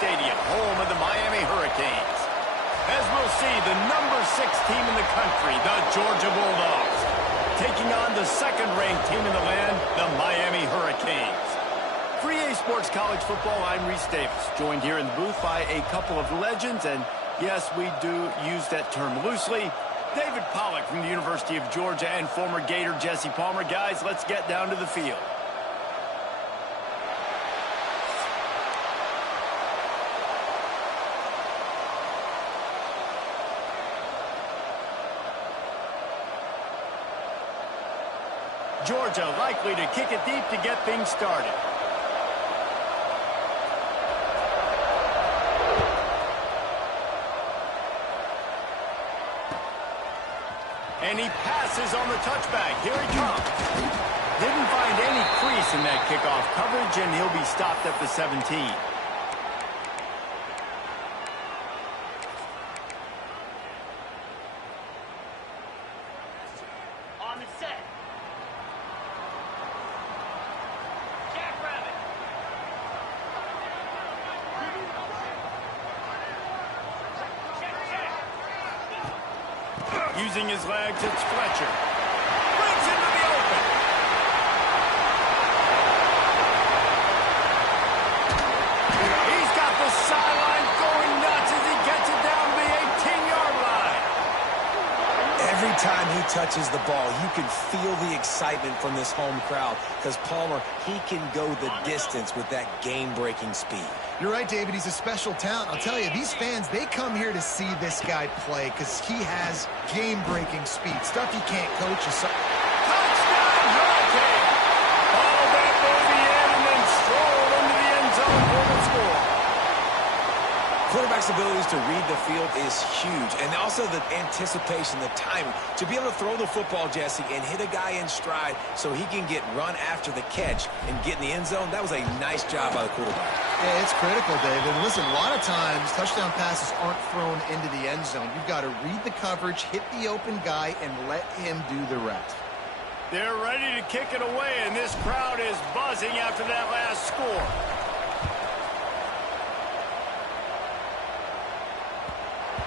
Stadium, home of the Miami Hurricanes. As we'll see, the number 6 team in the country, the Georgia Bulldogs, taking on the second-ranked team in the land, the Miami Hurricanes. For EA Sports College Football, I'm Reese Davis, joined here in the booth by a couple of legends, and yes, we do use that term loosely. David Pollack from the University of Georgia and former Gator Jesse Palmer. Guys, let's get down to the field. Georgia likely to kick it deep to get things started. And he passes on the touchback. Here he comes. Didn't find any crease in that kickoff coverage, and he'll be stopped at the 17. On the set. Jackrabbit. Using his legs, it's Fletcher. Brings into the open. He's got the sideline going nuts as he gets it down to the 18-yard line. Every time he touches the ball, you can feel the excitement from this home crowd because Palmer, he can go the distance with that game-breaking speed. You're right, David. He's a special talent. I'll tell you, these fans, they come here to see this guy play because he has game-breaking speed. Stuff you can't coach. Touchdown, Hurricane! Ball that baby in and then strolled into the end zone for the score. Quarterback's abilities to read the field is huge, and also the anticipation, the timing. To be able to throw the football, Jesse, and hit a guy in stride so he can get run after the catch and get in the end zone, that was a nice job by the quarterback. Yeah, it's critical, David. Listen, a lot of times, touchdown passes aren't thrown into the end zone. You've got to read the coverage, hit the open guy, and let him do the rest. They're ready to kick it away, and this crowd is buzzing after that last score.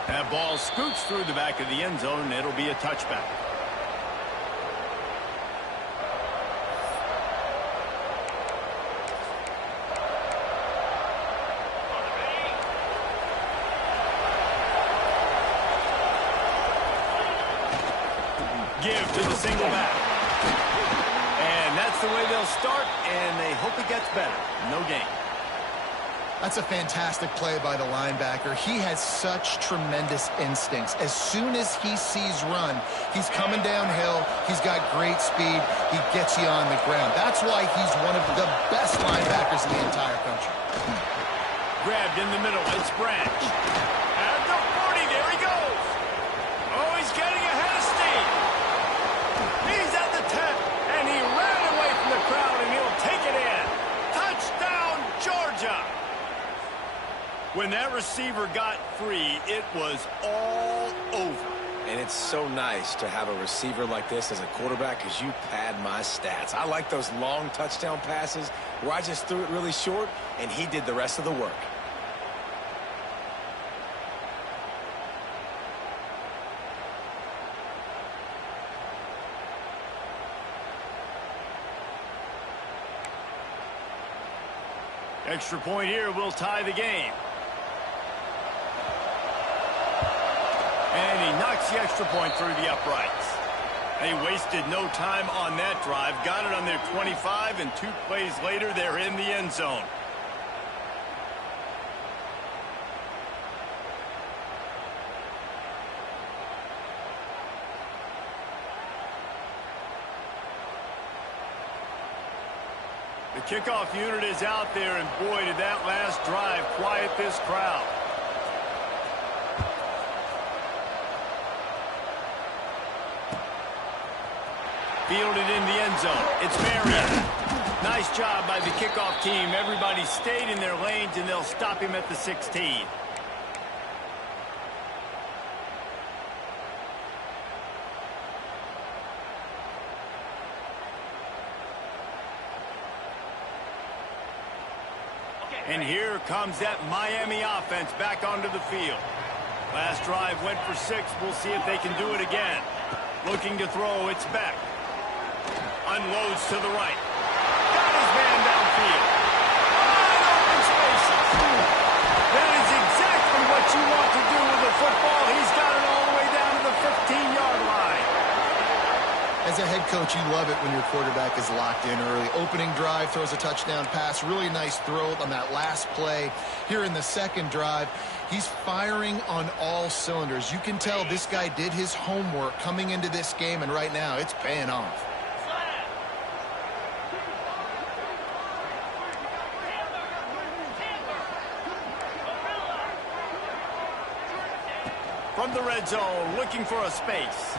That ball scoots through the back of the end zone, and it'll be a touchback. Give to the single back. And that's the way they'll start, and they hope it gets better. No gain. That's a fantastic play by the linebacker. He has such tremendous instincts. As soon as he sees run, he's coming downhill. He's got great speed. He gets you on the ground. That's why he's one of the best linebackers in the entire country. Grabbed in the middle. It's Branch. At the 40. There he goes. Oh, he's getting ahead of steam. He's at the 10. And he ran away from the crowd, and he'll take it in. Touchdown, Georgia. When that receiver got free, it was all over. And it's so nice to have a receiver like this as a quarterback because you pad my stats. I like those long touchdown passes where I just threw it really short, and he did the rest of the work. Extra point here will tie the game. And he knocks the extra point through the uprights. They wasted no time on that drive. Got it on their 25, and 2 plays later, they're in the end zone. The kickoff unit is out there, and boy, did that last drive quiet this crowd. Fielded in the end zone. It's Marion. Nice job by the kickoff team. Everybody stayed in their lanes, and they'll stop him at the 16. Okay, And here comes that Miami offense back onto the field. Last drive went for 6. We'll see if they can do it again. Looking to throw, it's Beck. Unloads to the right. Got his man downfield. Wide open spaces. That is exactly what you want to do with the football. He's got it all the way down to the 15-yard line. As a head coach, you love it when your quarterback is locked in early. Opening drive, throws a touchdown pass. Really nice throw on that last play. Here in the second drive, he's firing on all cylinders. You can tell this guy did his homework coming into this game, and right now it's paying off. From the red zone, looking for a space.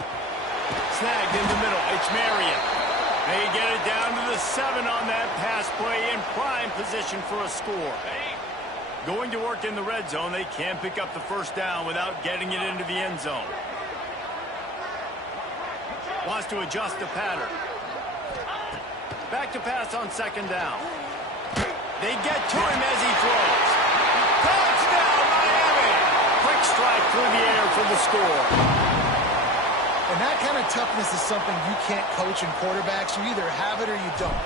Snagged in the middle. It's Marion. They get it down to the 7 on that pass play in prime position for a score. Going to work in the red zone. They can pick up the first down without getting it into the end zone. Wants to adjust the pattern. Back to pass on second down. They get to him as he throws. Touchdown, Miami! Quick strike through the air for the score. And that kind of toughness is something you can't coach in quarterbacks. You either have it or you don't.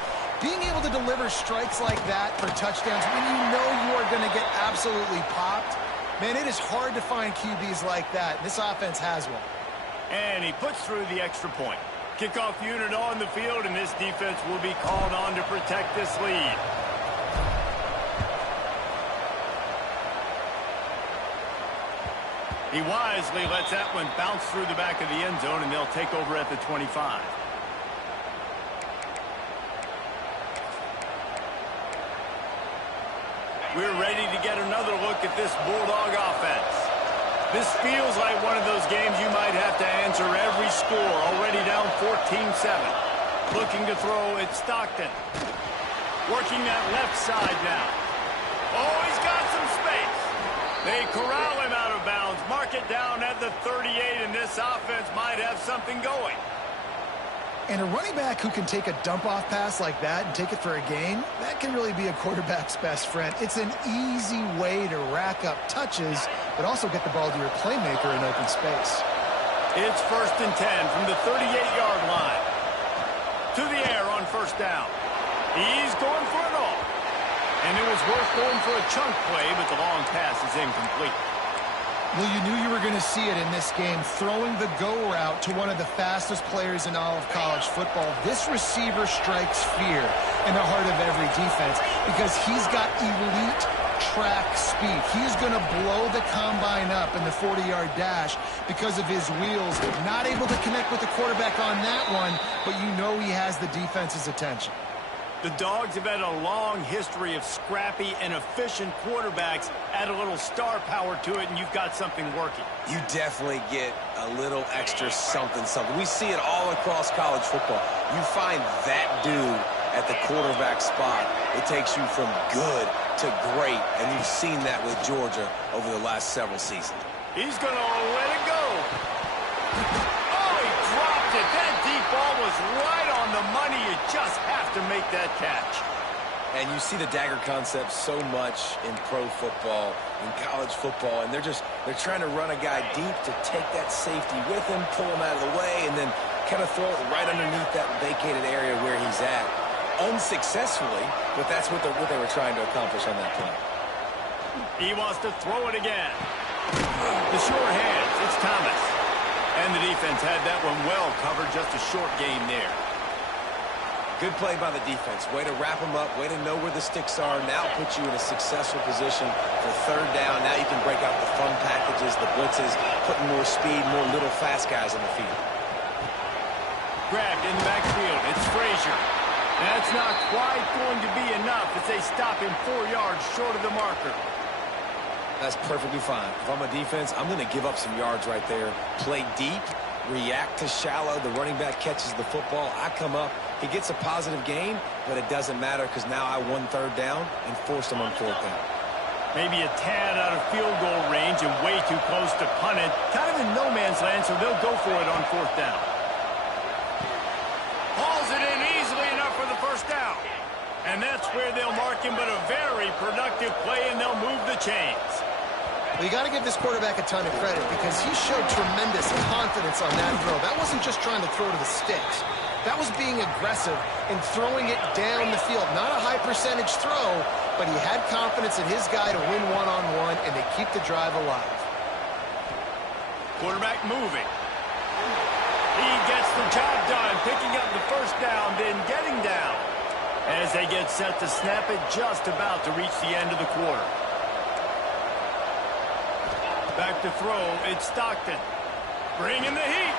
Being able to deliver strikes like that for touchdowns when you know you are going to get absolutely popped, man, it is hard to find QBs like that. This offense has one. And he puts through the extra point. Kickoff unit on the field, and this defense will be called on to protect this lead. He wisely lets that one bounce through the back of the end zone, and they'll take over at the 25. We're ready to get another look at this Bulldog offense. This feels like one of those games you might have to answer every score. Already down 14-7. Looking to throw, it's Stockton. Working that left side now. Oh, he's got some space. They corral him out of bounds, mark it down at the 38, and this offense might have something going. And a running back who can take a dump-off pass like that and take it for a gain, that can really be a quarterback's best friend. It's an easy way to rack up touches, but also get the ball to your playmaker in open space. It's 1st and 10 from the 38-yard line. To the air on first down. He's going for it all. And it was worth going for a chunk play, but the long pass is incomplete. Well, you knew you were going to see it in this game, throwing the go route to one of the fastest players in all of college football. This receiver strikes fear in the heart of every defense because he's got elite track speed. He's going to blow the combine up in the 40-yard dash because of his wheels. Not able to connect with the quarterback on that one, but you know he has the defense's attention. The Dogs have had a long history of scrappy and efficient quarterbacks. Add a little star power to it, and you've got something working. You definitely get a little extra something. We see it all across college football. You find that dude at the quarterback spot, it takes you from good to great, and you've seen that with Georgia over the last several seasons. He's going to let it go. Oh, he dropped it. That deep ball was right on the money. You just have to make that catch. And you see the dagger concept so much in pro football, in college football, and they're trying to run a guy deep to take that safety with him, pull him out of the way, and then kind of throw it right underneath that vacated area where he's at. Unsuccessfully, but that's what they were trying to accomplish on that play. He wants to throw it again. The short hands, it's Thomas. And the defense had that one well covered, just a short game there. Good play by the defense. Way to wrap them up, way to know where the sticks are. Now put you in a successful position for third down. Now you can break out the fun packages, the blitzes, putting more speed, more little fast guys on the field. Grabbed in the backfield. It's Frazier. That's not quite going to be enough as they stop him 4 yards short of the marker. That's perfectly fine. If I'm a defense, I'm going to give up some yards right there. Play deep, react to shallow. The running back catches the football. I come up. He gets a positive gain, but it doesn't matter because now I won third down and forced him on fourth down. Maybe a tad out of field goal range and way too close to punt it. Kind of in no man's land, so they'll go for it on fourth down. Hauls it in easily enough for the first down. And that's where they'll mark him, but a very productive play, and they'll move the chains. Well, you got to give this quarterback a ton of credit because he showed tremendous confidence on that throw. That wasn't just trying to throw to the sticks. That was being aggressive and throwing it down the field. Not a high percentage throw, but he had confidence in his guy to win one-on-one, and they keep the drive alive. Quarterback moving. He gets the job done, picking up the first down, then getting down. As they get set to snap it, just about to reach the end of the quarter. Back to throw, it's Stockton. Bringing the heat.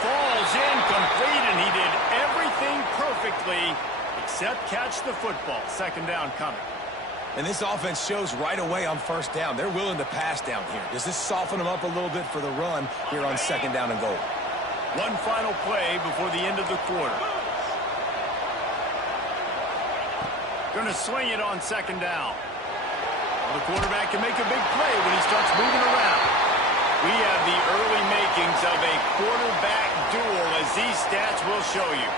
Falls incomplete, and he did everything perfectly except catch the football. Second down coming. And this offense shows right away on first down. They're willing to pass down here. Does this soften them up a little bit for the run here on second down and goal? One final play before the end of the quarter. Going to swing it on second down. Well, the quarterback can make a big play when he starts moving around. We have the early makings of a quarterback duel, as these stats will show you.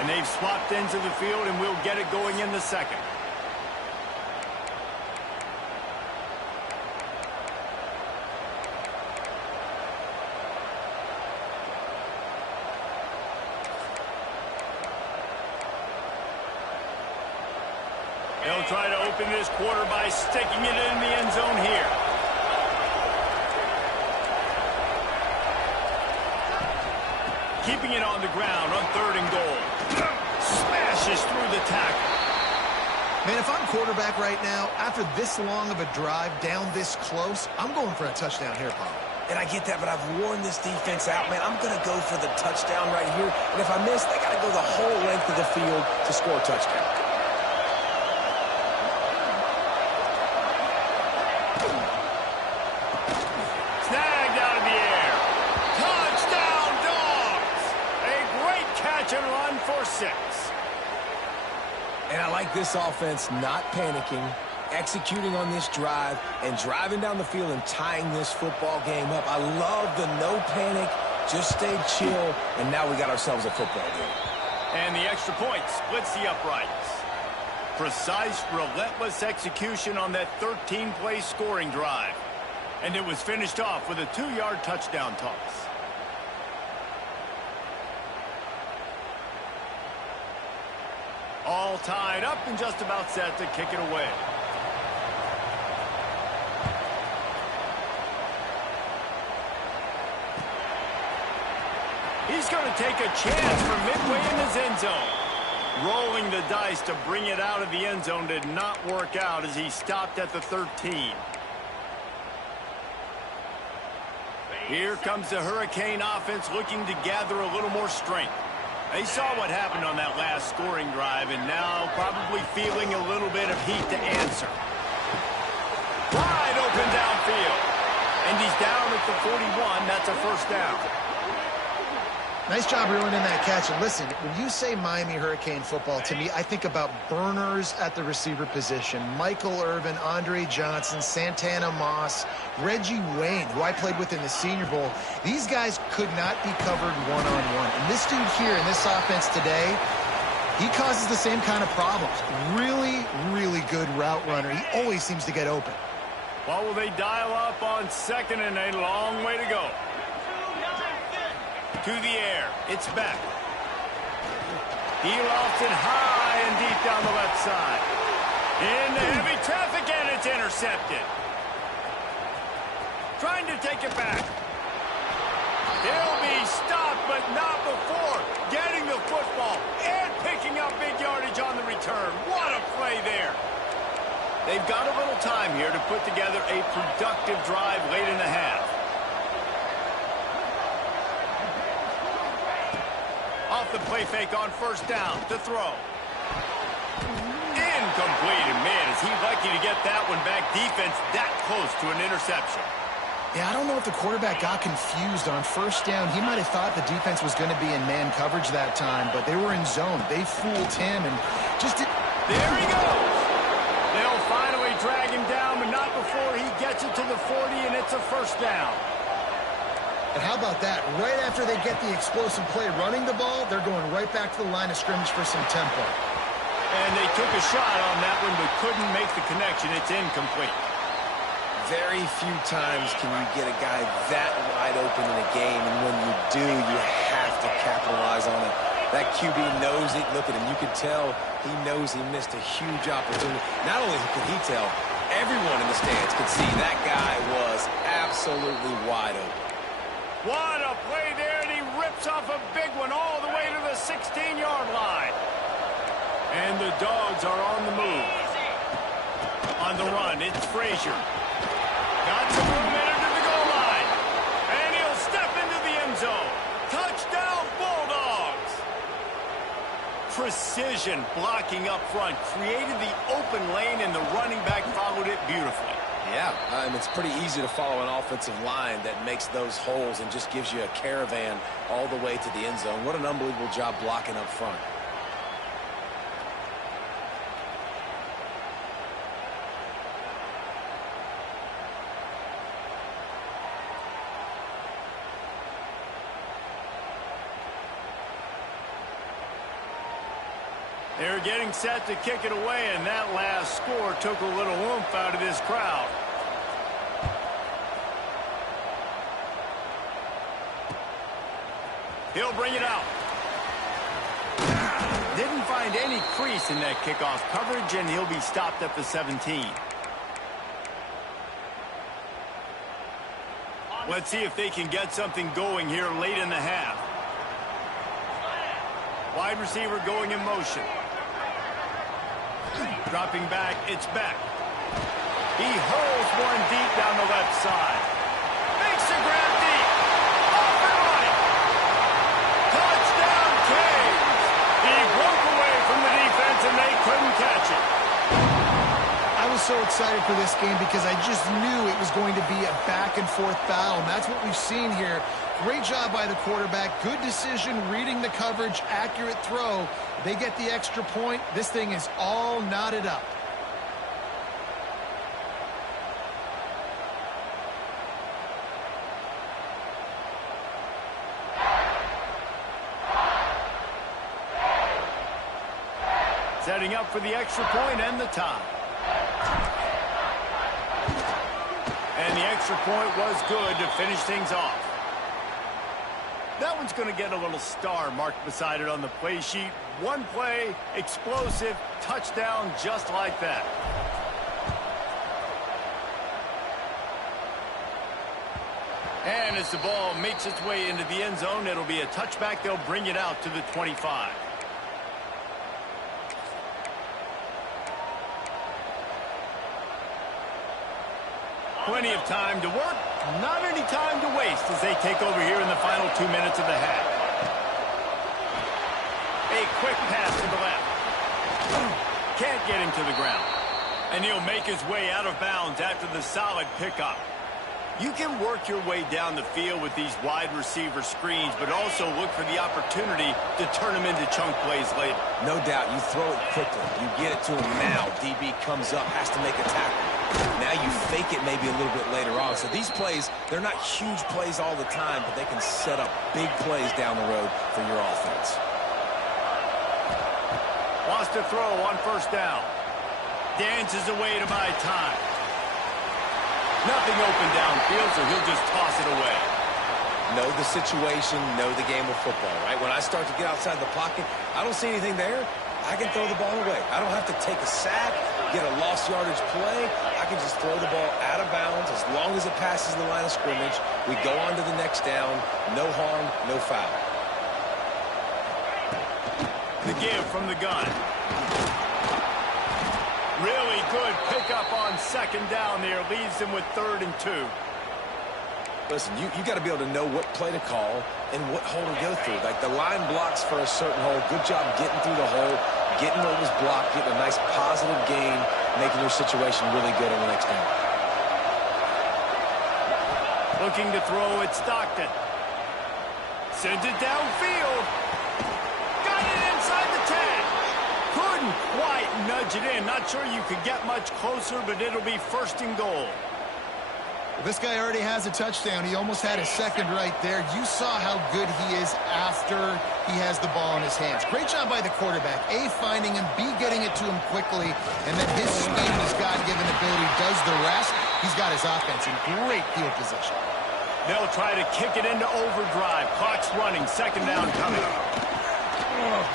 And they've swapped ends of the field, and we'll get it going in the second. They'll try to open this quarter by sticking it in the end zone here. Keeping it on the ground on third and goal. Smashes through the tackle. Man, if I'm quarterback right now, after this long of a drive down this close, I'm going for a touchdown here, Paul. And I get that, but I've worn this defense out, man. I'm going to go for the touchdown right here. And if I miss, they got to go the whole length of the field to score a touchdown. Snagged out of the air. Touchdown, Dogs! A great catch and run for 6. And I like this offense not panicking, executing on this drive, and driving down the field and tying this football game up. I love the no panic, just stay chill, and now we got ourselves a football game. And the extra point splits the uprights. Precise, relentless execution on that 13-play scoring drive. And it was finished off with a 2-yard touchdown toss. All tied up and just about set to kick it away. He's going to take a chance from midway in his end zone. Rolling the dice to bring it out of the end zone did not work out as he stopped at the 13. Here comes the Hurricane offense looking to gather a little more strength. They saw what happened on that last scoring drive and now probably feeling a little bit of heat to answer. Wide open downfield. And he's down at the 41. That's a first down. Nice job reeling in that catch. And listen, when you say Miami Hurricane football, to me, I think about burners at the receiver position. Michael Irvin, Andre Johnson, Santana Moss, Reggie Wayne, who I played with in the Senior Bowl. These guys could not be covered one-on-one. And this dude here in this offense today, he causes the same kind of problems. Really, really good route runner. He always seems to get open. Well, will they dial up on second and a long way to go? To the air. It's back. He lofts it high and deep down the left side. Into heavy traffic, and it's intercepted. Trying to take it back. He'll be stopped, but not before getting the football and picking up big yardage on the return. What a play there. They've got a little time here to put together a productive drive late in the half. Off the play fake on first down to throw. Incomplete, and man, is he lucky to get that one back. Defense that close to an interception. Yeah, I don't know if the quarterback got confused on first down. He might have thought the defense was going to be in man coverage that time, but they were in zone. They fooled him and just did. There he goes. They'll finally drag him down, but not before he gets it to the 40, and it's a first down. And how about that? Right after they get the explosive play running the ball, they're going right back to the line of scrimmage for some tempo. And they took a shot on that one but couldn't make the connection. It's incomplete. Very few times can you get a guy that wide open in a game, and when you do, you have to capitalize on it. That QB knows it. Look at him. You could tell he knows he missed a huge opportunity. Not only could he tell, everyone in the stands could see that guy was absolutely wide open. What a play there, and he rips off a big one all the way to the 16-yard line. And the Dogs are on the move. On the run, it's Frazier. Got some room into the goal line. And he'll step into the end zone. Touchdown, Bulldogs! Precision blocking up front. Created the open lane, and the running back followed it beautifully. Yeah, it's pretty easy to follow an offensive line that makes those holes and just gives you a caravan all the way to the end zone. What an unbelievable job blocking up front. They're getting set to kick it away, and that last score took a little oomph out of this crowd. He'll bring it out. Didn't find any crease in that kickoff coverage, and he'll be stopped at the 17. Let's see if they can get something going here late in the half. Wide receiver going in motion. Dropping back, it's Beck. He holds one deep down the left side. Makes the grab deep. Off and running. Touchdown, Canes. He broke away from the defense, and they couldn't catch it. I was so excited for this game because I just knew it was going to be a back-and-forth battle, and that's what we've seen here. Great job by the quarterback. Good decision, reading the coverage, accurate throw. They get the extra point. This thing is all knotted up. Setting up for the extra point and the tie. And the extra point was good to finish things off. That one's going to get a little star marked beside it on the play sheet. One play, explosive, touchdown just like that. And as the ball makes its way into the end zone, it'll be a touchback. They'll bring it out to the 25. Plenty of time to work, not any time to waste as they take over here in the final 2 minutes of the half. A quick pass to the left. Can't get him to the ground. And he'll make his way out of bounds after the solid pickup. You can work your way down the field with these wide receiver screens, but also look for the opportunity to turn them into chunk plays later. No doubt, you throw it quickly. You get it to him now. DB comes up, has to make a tackle. Now you fake it maybe a little bit later on. So these plays, they're not huge plays all the time, but they can set up big plays down the road for your offense. Wants to throw on first down. Dances away to buy time. Nothing open downfield, so he'll just toss it away. Know the situation, know the game of football, right? When I start to get outside the pocket, I don't see anything there. I can throw the ball away. I don't have to take a sack, get a lost yardage play. I can just throw the ball out of bounds as long as it passes the line of scrimmage. We go on to the next down. No harm, no foul. The give from the gun. Really good pickup on second down there. Leaves them with 3rd and 2. Listen, you got to be able to know what play to call and what hole to go through. Like the line blocks for a certain hole. Good job getting through the hole, getting what was blocked, getting a nice positive gain, making your situation really good on the next down. Looking to throw at Stockton. Sends it downfield. Got it inside the tag. Couldn't quite nudge it in. Not sure you could get much closer, but it'll be 1st and goal. This guy already has a touchdown. He almost had a second right there. You saw how good he is after he has the ball in his hands. Great job by the quarterback. A, finding him, B, getting it to him quickly, and then his speed and his God-given ability does the rest. He's got his offense in great field position. They'll try to kick it into overdrive. Clock's running. Second down coming.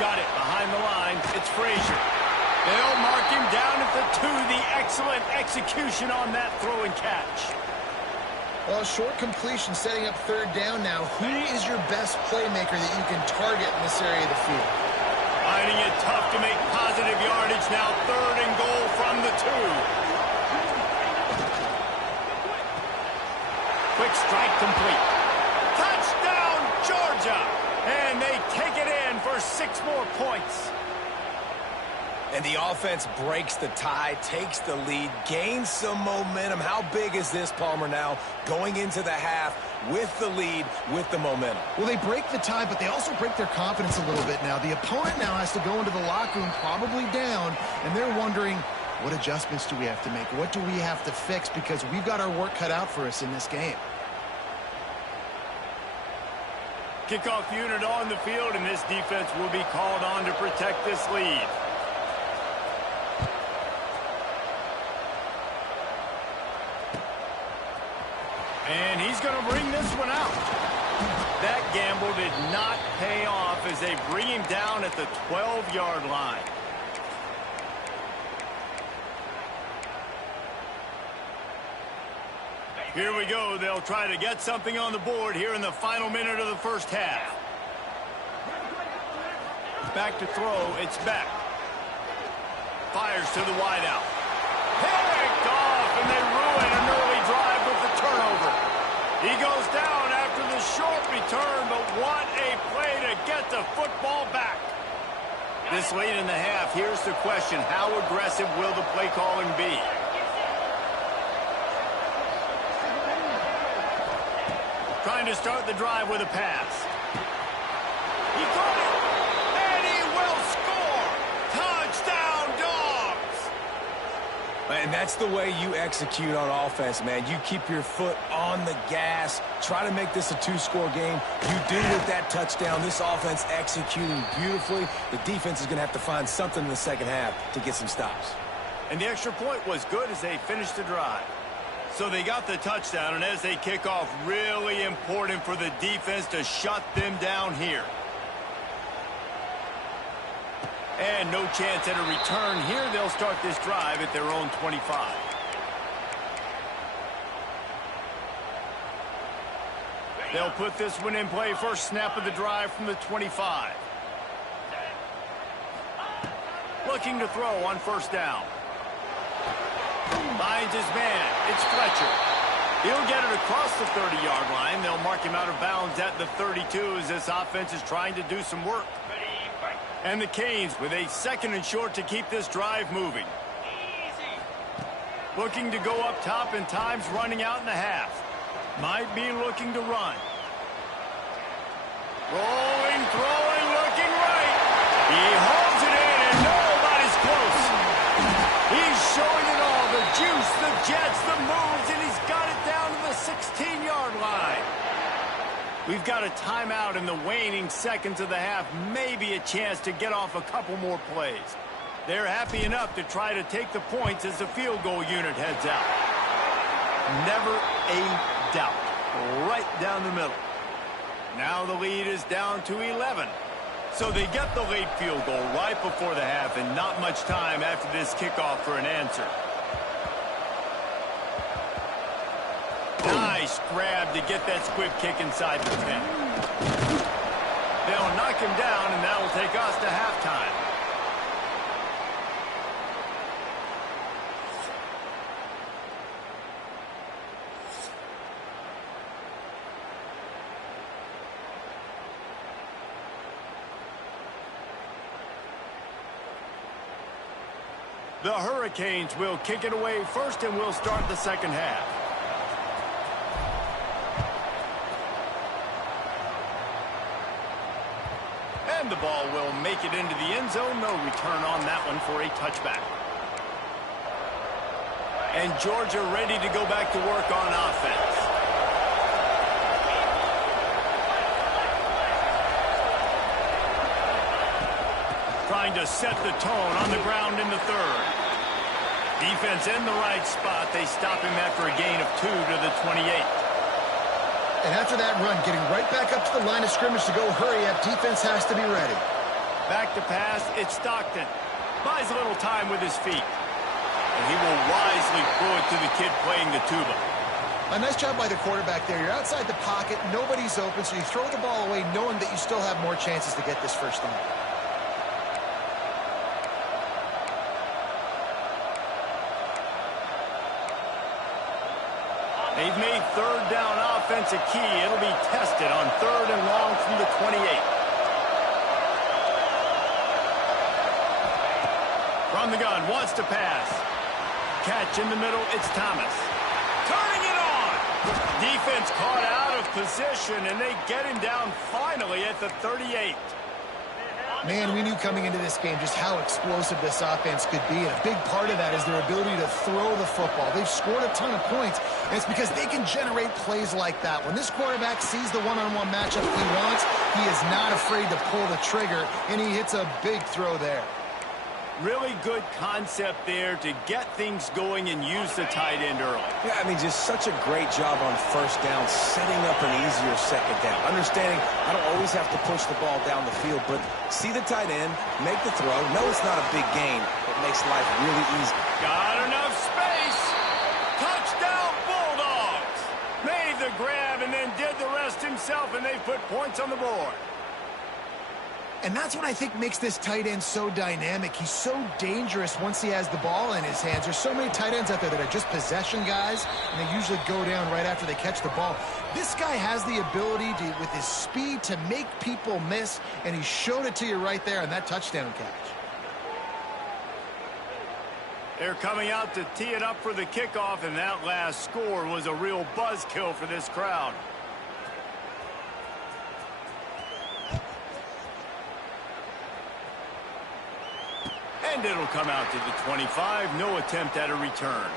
Got it behind the line. It's Frazier. They'll mark him down at the 2. The excellent execution on that throw and catch. Well, short completion setting up third down now. Who is your best playmaker that you can target in this area of the field? Finding it tough to make positive yardage now. Third and goal from the 2. Quick strike complete. Touchdown, Georgia! And they take it in for 6 more points. And the offense breaks the tie, takes the lead, gains some momentum. How big is this, Palmer, now going into the half with the lead, with the momentum? Well, they break the tie, but they also break their confidence a little bit now. The opponent now has to go into the locker room probably down, and they're wondering, what adjustments do we have to make? What do we have to fix? Because we've got our work cut out for us in this game. Kickoff unit on the field, and this defense will be called on to protect this lead. And he's going to bring this one out. That gamble did not pay off as they bring him down at the 12-yard line. Here we go. They'll try to get something on the board here in the final minute of the first half. Back to throw. It's Beck. Fires to the wideout. Picked off, and they ruin an early drive with the turnover. He goes down after the short return, but what a play to get the football back. This late in the half, here's the question. How aggressive will the play calling be? Trying to start the drive with a pass. He caught it, and he will score. Touchdown, Dogs. And that's the way you execute on offense, man. You keep your foot on the gas. Try to make this a 2-score game. You do with that touchdown. This offense executing beautifully. The defense is going to have to find something in the second half to get some stops. And the extra point was good as they finished the drive. So they got the touchdown, and as they kick off, really important for the defense to shut them down here. And no chance at a return here. They'll start this drive at their own 25. They'll put this one in play. First snap of the drive from the 25. Looking to throw on first down. Finds his man. It's Fletcher. He'll get it across the 30-yard line. They'll mark him out of bounds at the 32 as this offense is trying to do some work. And the Canes with a second and short to keep this drive moving. Looking to go up top, and time's running out in the half. Might be looking to run. Rolling, throwing, looking right. He holds it in, and nobody's close. He's showing it all. The juice, the jets, the moves, and he's got it down to the 16-yard line. We've got a timeout in the waning seconds of the half. Maybe a chance to get off a couple more plays. They're happy enough to try to take the points as the field goal unit heads out. Never a doubt. Right down the middle. Now the lead is down to 11. So they get the late field goal right before the half, and not much time after this kickoff for an answer. Nice grab to get that squib kick inside the 10. They'll knock him down, and that'll take us to halftime. The Hurricanes will kick it away first, and we'll start the second half. And the ball will make it into the end zone. No return on that one for a touchback. And Georgia ready to go back to work on offense. Trying to set the tone on the ground in the third. Defense in the right spot. They stop him after a gain of 2 to the 28. And after that run, getting right back up to the line of scrimmage to go hurry up, defense has to be ready. Back to pass, it's Stockton. Buys a little time with his feet. And he will wisely throw it to the kid playing the tuba. A nice job by the quarterback there. You're outside the pocket, nobody's open, so you throw the ball away knowing that you still have more chances to get this first down. They've made third down offense a key. It'll be tested on 3rd and long from the 28. From the gun, wants to pass. Catch in the middle, it's Thomas. Turning it on! Defense caught out of position, and they get him down finally at the 38. Man, we knew coming into this game just how explosive this offense could be, and a big part of that is their ability to throw the football. They've scored a ton of points, and it's because they can generate plays like that. When this quarterback sees the one-on-one matchup he wants, he is not afraid to pull the trigger, and he hits a big throw there. Really good concept there to get things going and use the tight end early. Yeah, I mean, just such a great job on first down, setting up an easier second down. Understanding I don't always have to push the ball down the field, but see the tight end, make the throw. No, it's not a big gain. It makes life really easy. Got enough space. Touchdown, Bulldogs. Made the grab and then did the rest himself, and they put points on the board. And that's what I think makes this tight end so dynamic. He's so dangerous once he has the ball in his hands. There's so many tight ends out there that are just possession guys, and they usually go down right after they catch the ball. This guy has the ability to, with his speed, to make people miss, and he showed it to you right there on that touchdown catch. They're coming out to tee it up for the kickoff, and that last score was a real buzzkill for this crowd. And it'll come out to the 25. No attempt at a return.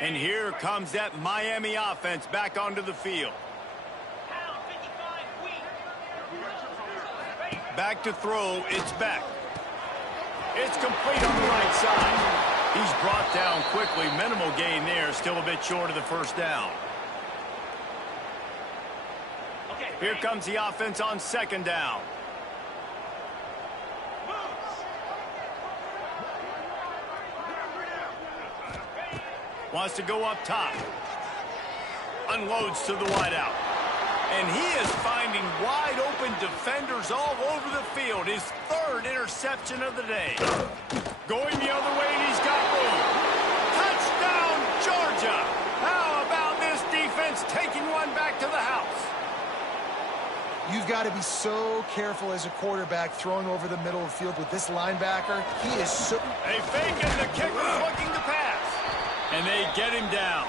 And here comes that Miami offense back onto the field. Back to throw, it's Beck. It's complete on the right side. He's brought down quickly. Minimal gain there, still a bit short of the first down. Here comes the offense on 2nd down. Wants to go up top. Unloads to the wideout. And he is finding wide open defenders all over the field. His 3rd interception of the day. Going the other way, and he's got room. Touchdown, Georgia! How about this defense taking one back to the house? You've got to be so careful as a quarterback throwing over the middle of the field with this linebacker. He is so... They fake it, the kicker's looking to pass. And they get him down.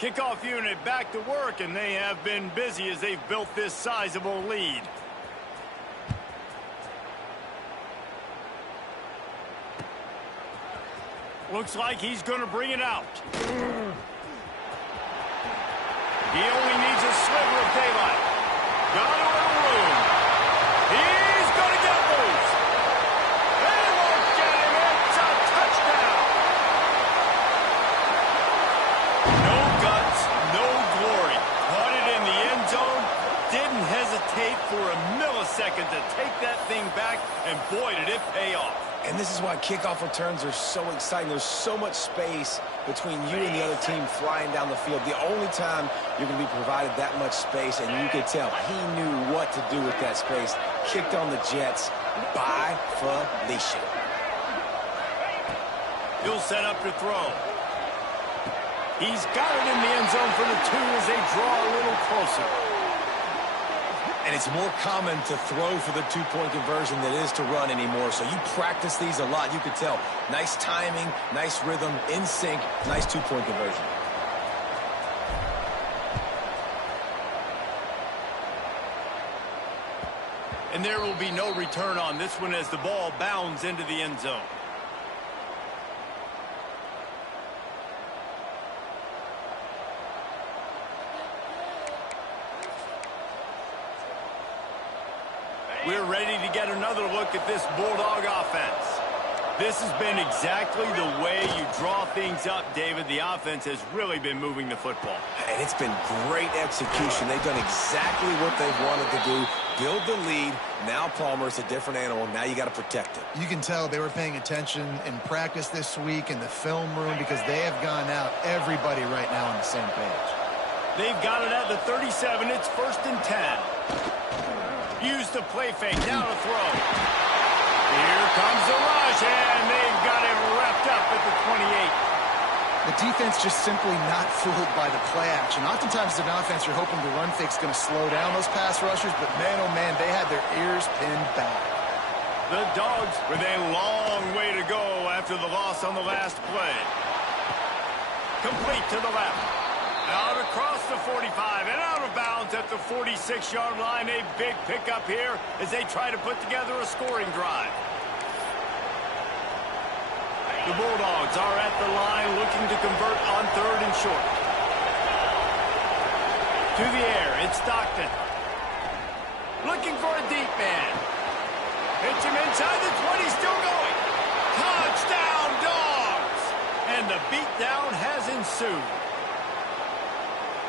Kickoff unit back to work, and they have been busy as they've built this sizable lead. Looks like he's going to bring it out. He only needs a sliver of daylight. Got a little room. He's going to get loose. They won't get him. It's a touchdown. No guts, no glory. Caught it in the end zone. Didn't hesitate for a millisecond to take that thing back, and boy, did it pay off. And this is why kickoff returns are so exciting. There's so much space between you and the other team flying down the field. The only time you're going to be provided that much space, and you could tell he knew what to do with that space. Kicked on the Jets by Felicia. He'll set up to throw. He's got it in the end zone for the 2 as they draw a little closer. And it's more common to throw for the 2-point conversion than it is to run anymore. So you practice these a lot. You could tell. Nice timing, nice rhythm, in sync, nice 2-point conversion. And there will be no return on this one as the ball bounds into the end zone. We're ready to get another look at this Bulldog offense. This has been exactly the way you draw things up, David. The offense has really been moving the football. And it's been great execution. They've done exactly what they've wanted to do. Build the lead. Now Palmer's a different animal. Now you got to protect it. You can tell they were paying attention in practice this week in the film room because they have gone out everybody right now on the same page. They've got it at the 37. It's 1st and 10. Use the play fake. Now to throw. Here comes the rush, and they've got him wrapped up at the 28. The defense just simply not fooled by the play action. Oftentimes, as an offense, you're hoping the run fake's going to slow down those pass rushers, but man, oh man, they had their ears pinned back. The Dogs with a long way to go after the loss on the last play. Complete to the left. Out across the 45 and out of bounds at the 46-yard line. A big pickup here as they try to put together a scoring drive. The Bulldogs are at the line looking to convert on 3rd and short. To the air, it's Stockton. Looking for a deep man. Hits him inside the 20, still going. Touchdown, Dogs! And the beatdown has ensued.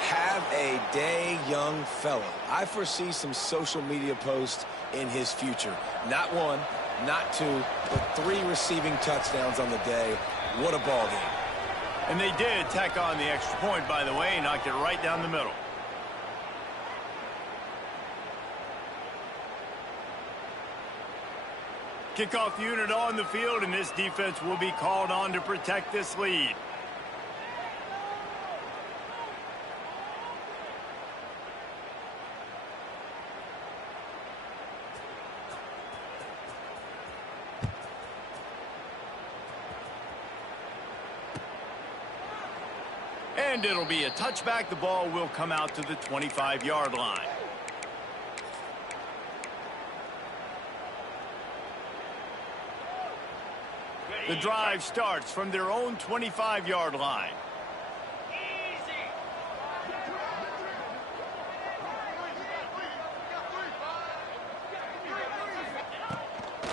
Have a day, young fella. I foresee some social media posts in his future. Not 1, not 2, but 3 receiving touchdowns on the day. What a ball game. And they did tack on the extra point, by the way, knocked it right down the middle. Kickoff unit on the field, and this defense will be called on to protect this lead. And it'll be a touchback. The ball will come out to the 25-yard line. The drive starts from their own 25-yard line.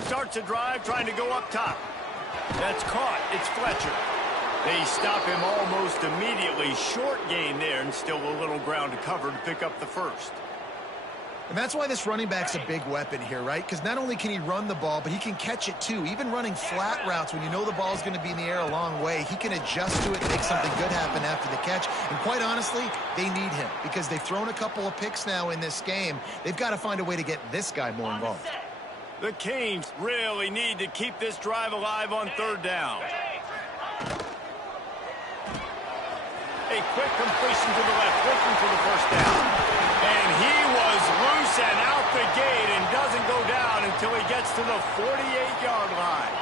Starts a drive trying to go up top. That's caught. It's Fletcher. They stop him almost immediately. Short gain there, and still a little ground to cover to pick up the first. And that's why this running back's a big weapon here, right? Because not only can he run the ball, but he can catch it too. Even running flat routes when you know the ball's going to be in the air a long way, he can adjust to it and make something good happen after the catch. And quite honestly, they need him because they've thrown a couple of picks now in this game. They've got to find a way to get this guy more involved. The Canes really need to keep this drive alive on 3rd down. A quick completion to the left, looking for the 1st down. And he was loose and out the gate and doesn't go down until he gets to the 48-yard line.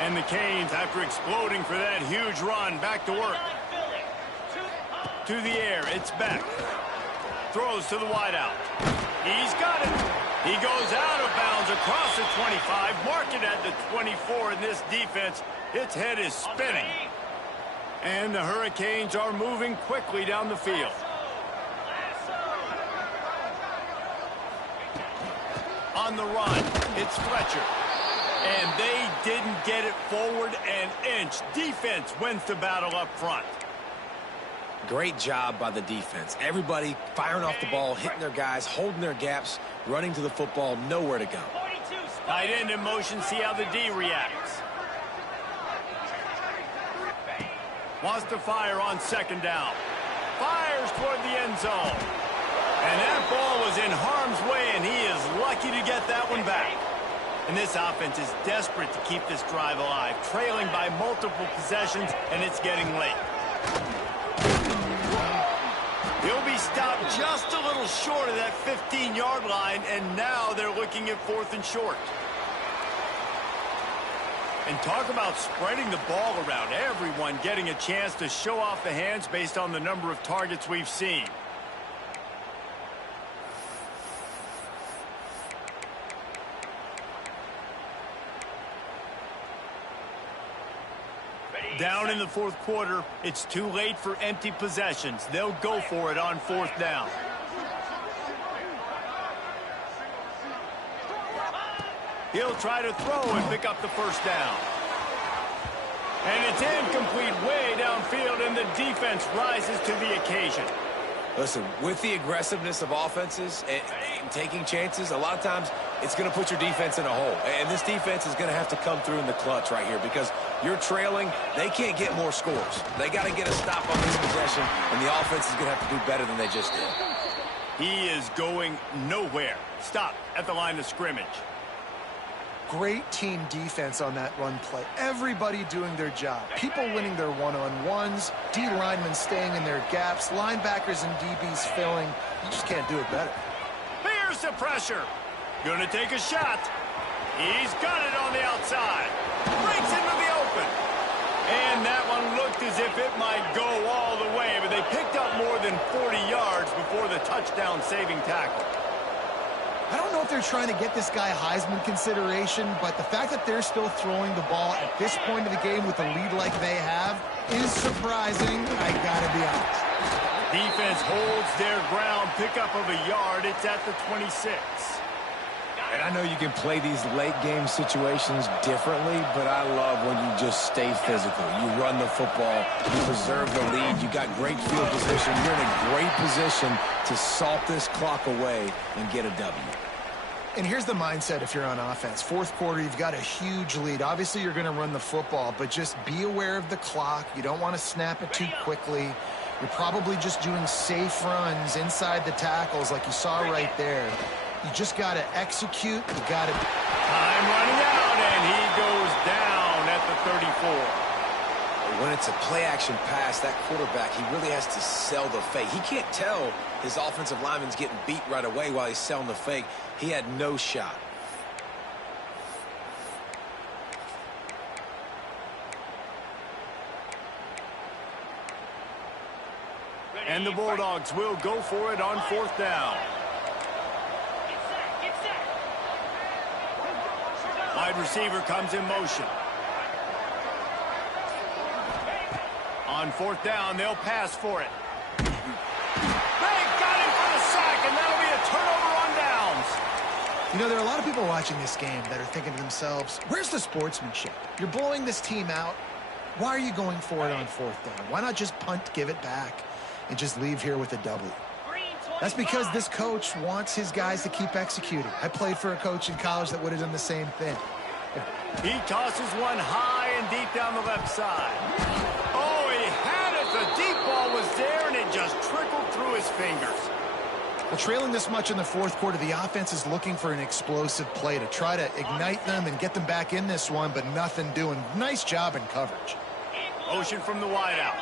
And the Canes, after exploding for that huge run, back to work. To the air, it's Beck. Throws to the wideout. He's got it. He goes out of bounds across the 25, mark it at the 24 in this defense. Its head is spinning. And the Hurricanes are moving quickly down the field. On the run, it's Fletcher. And they didn't get it forward an inch. Defense wins the battle up front. Great job by the defense. Everybody firing off the ball, hitting their guys, holding their gaps, running to the football, nowhere to go. Tight end in motion, see how the D reacts. Wants to fire on 2nd down. Fires toward the end zone. And that ball was in harm's way, and he is lucky to get that one back. And this offense is desperate to keep this drive alive, trailing by multiple possessions, and it's getting late. He'll be stopped just a little short of that 15-yard line, and now they're looking at 4th and short. And talk about spreading the ball around, everyone getting a chance to show off the hands based on the number of targets we've seen. Down in the 4th quarter, it's too late for empty possessions. They'll go for it on 4th down. He'll try to throw and pick up the first down. And it's incomplete way downfield, and the defense rises to the occasion. Listen, with the aggressiveness of offenses and taking chances, a lot of times it's going to put your defense in a hole. And this defense is going to have to come through in the clutch right here because you're trailing. They can't get more scores. They got to get a stop on this possession, and the offense is going to have to do better than they just did. He is going nowhere. Stop at the line of scrimmage. Great team defense on that run play. Everybody doing their job. People winning their one-on-ones, D linemen staying in their gaps, linebackers and DBs filling. You just can't do it better. Here's the pressure. Gonna take a shot. He's got it on the outside. Breaks into the open. And that one looked as if it might go all the way, but they picked up more than 40 yards before the touchdown-saving tackle. I don't know if they're trying to get this guy Heisman consideration, but the fact that they're still throwing the ball at this point of the game with a lead like they have is surprising, I gotta be honest. Defense holds their ground, pickup of a yard. It's at the 26. And I know you can play these late-game situations differently, but I love when you just stay physical. You run the football, you preserve the lead, you got great field position. You're in a great position to salt this clock away and get a W. And here's the mindset if you're on offense. 4th quarter, you've got a huge lead. Obviously, you're going to run the football, but just be aware of the clock. You don't want to snap it too quickly. You're probably just doing safe runs inside the tackles like you saw right there. You just got to execute. You got to... Time running out, and he goes down at the 34. When it's a play-action pass, that quarterback, he really has to sell the fake. He can't tell his offensive lineman's getting beat right away while he's selling the fake. He had no shot. And the Bulldogs will go for it on 4th down. Wide receiver comes in motion. On 4th down, they'll pass for it. They got him for the sack, and that'll be a turnover on downs. You know, there are a lot of people watching this game that are thinking to themselves, where's the sportsmanship? You're blowing this team out. Why are you going for it on 4th down? Why not just punt, give it back, and just leave here with a W? That's because this coach wants his guys to keep executing. I played for a coach in college that would have done the same thing. He tosses one high and deep down the left side. Oh, he had it. The deep ball was there, and it just trickled through his fingers. Well, trailing this much in the 4th quarter, the offense is looking for an explosive play to try to ignite them and get them back in this one, but nothing doing. Nice job in coverage. Motion from the wideout.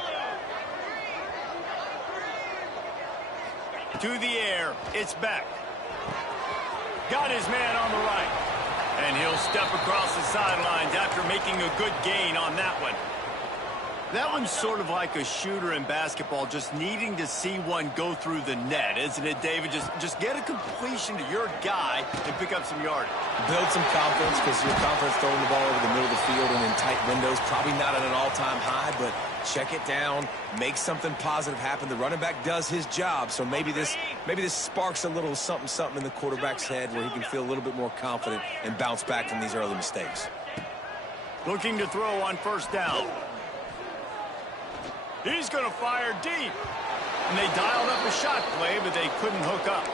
To the air, it's Beck. Got his man on the right. And he'll step across the sidelines after making a good gain on that one. That one's sort of like a shooter in basketball, just needing to see one go through the net, isn't it, David? Just get a completion to your guy and pick up some yardage. Build some confidence because your confidence throwing the ball over the middle of the field and in tight windows, probably not at an all-time high, but check it down, make something positive happen. The running back does his job, so maybe this sparks a little something in the quarterback's head where he can feel a little bit more confident and bounce back from these early mistakes. Looking to throw on 1st down. He's going to fire deep. And they dialed up a shot play, but they couldn't hook up.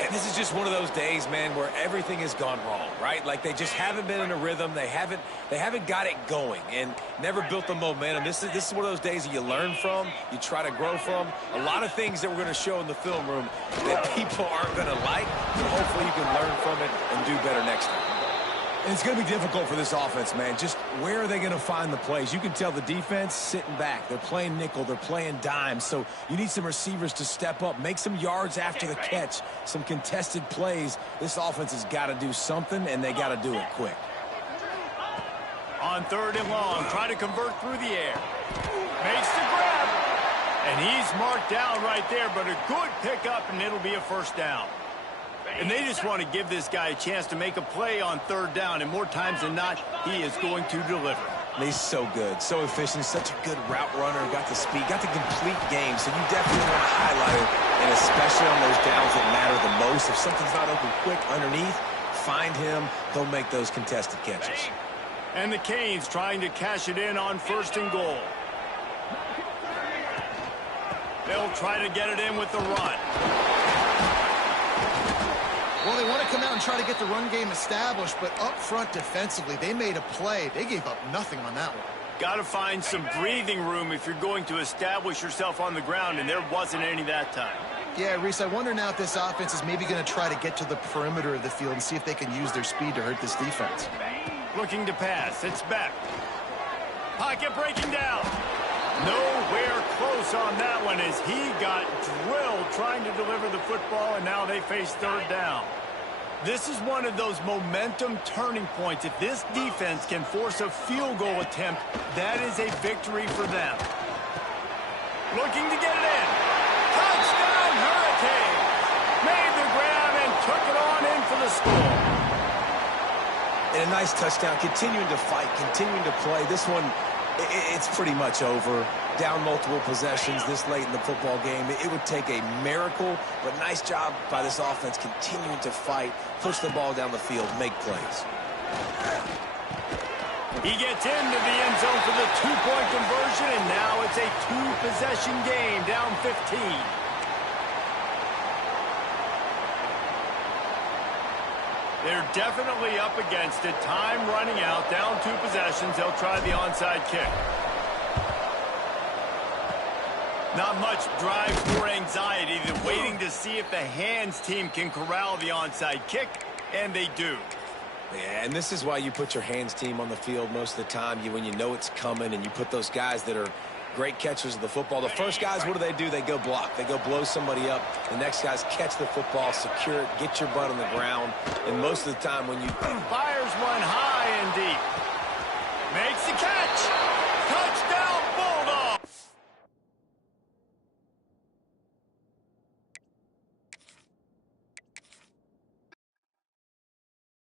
And this is just one of those days, man, where everything has gone wrong, right? Like they just haven't been in a rhythm. They haven't got it going and never built the momentum. This is one of those days that you learn from, you try to grow from. A lot of things that we're going to show in the film room that people aren't going to like, but hopefully you can learn from it and do better next time. And it's going to be difficult for this offense, man. Just where are they going to find the plays? You can tell the defense sitting back. They're playing nickel. They're playing dime. So you need some receivers to step up, make some yards after the catch, some contested plays. This offense has got to do something, and they got to do it quick. On 3rd and long, try to convert through the air. Makes the grab. And he's marked down right there, but a good pickup, and it'll be a first down. And they just want to give this guy a chance to make a play on 3rd down, and more times than not, he is going to deliver. And he's so good, so efficient, such a good route runner, got the speed, got the complete game, so you definitely want to highlight it, and especially on those downs that matter the most. If something's not open quick underneath, find him, he'll make those contested catches. And the Canes trying to cash it in on 1st and goal. They'll try to get it in with the run. Well, they want to come out and try to get the run game established, but up front defensively, they made a play. They gave up nothing on that one. Got to find some breathing room if you're going to establish yourself on the ground, and there wasn't any that time. Yeah, Reese, I wonder now if this offense is maybe going to try to get to the perimeter of the field and see if they can use their speed to hurt this defense. Looking to pass. It's back. Pocket breaking down. Nowhere close on that one as he got drilled trying to deliver the football, and now they face 3rd down. This is one of those momentum turning points. If this defense can force a field goal attempt, that is a victory for them. Looking to get it in. Touchdown, Hurricanes! Made the grab and took it on in for the score. And a nice touchdown, continuing to fight, continuing to play. This one, it's pretty much over. Down multiple possessions this late in the football game. It would take a miracle, but nice job by this offense continuing to fight, push the ball down the field, make plays. He gets into the end zone for the 2-point conversion, and now it's a 2-possession game, down 15. They're definitely up against it. Time running out, down 2 possessions. They'll try the onside kick. Not much drive or anxiety. They're waiting to see if the hands team can corral the onside kick, and they do. Yeah, and this is why you put your hands team on the field most of the time. When you know it's coming, and you put those guys that are great catchers of the football. The first guys, what do? They go block. They go blow somebody up. The next guys catch the football, secure it, get your butt on the ground. And most of the time when you... Fires one high and deep. Makes the catch.